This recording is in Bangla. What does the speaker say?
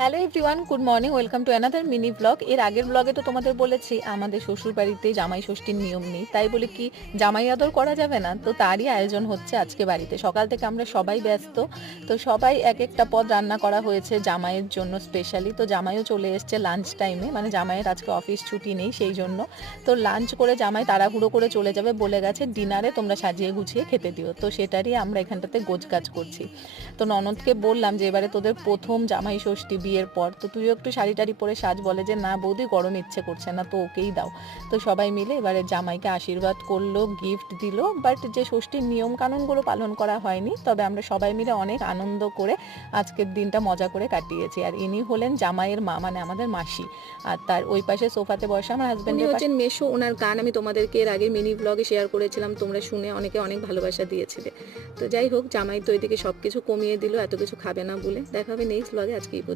Hello everyone, good morning, welcome to another mini blog. এর আগের ব্লগে তো তোমাদের বলেছি আমাদের শ্বশুর বাড়িতে জামাই ষষ্ঠীর নিয়ম নেই, তাই বলে কি জামাই আদর করা যাবে না? তো তারই আয়োজন হচ্ছে আজকে বাড়িতে। সকাল থেকে আমরা সবাই ব্যস্ত, তো সবাই এক একটা পদ রান্না করা হয়েছে জামাইয়ের জন্য স্পেশালি। তো জামাইও চলে এসছে লাঞ্চ টাইমে, মানে জামাইয়ের আজকে অফিস ছুটি নেই সেই জন্য। তো লাঞ্চ করে জামাই তাড়াহুড়ো করে চলে যাবে, বলে গেছে ডিনারে তোমরা সাজিয়ে গুছিয়ে খেতে দিও। তো সেটারই আমরা এখানটাতে গোছগাছ করছি। তো ননদকে বললাম যে এবারে তোদের প্রথম জামাই ষষ্ঠী বিয়ের পর, তো তুইও একটু শাড়ি টাড়ি পরে সাজ। বলে যে না বৌদি, গরম ইচ্ছে করছে না, তো ওকেই দাও। তো সবাই মিলে এবারে জামাইকে আশীর্বাদ করলো, গিফট দিল। বাট যে ষষ্ঠীর নিয়ম কানুনগুলো পালন করা হয়নি, তবে আমরা সবাই মিলে অনেক আনন্দ করে আজকের দিনটা মজা করে কাটিয়েছি। আর ইনি হলেন জামাইয়ের মা, মানে আমাদের মাসি। আর তার ওই পাশে সোফাতে বসা আমার উনি হাজবেন্ডের হচ্ছেন মেসো। ওনার গান আমি তোমাদেরকে এর আগে মিনি ব্লগে শেয়ার করেছিলাম, তোমরা শুনে অনেকে অনেক ভালোবাসা দিয়েছিলে। তো যাই হোক, জামাই তো এদিকে সবকিছু কমিয়ে দিল এত কিছু খাবে না বলে। দেখা হবে নেক্সট ব্লগে। আজকে এই পর্যন্ত।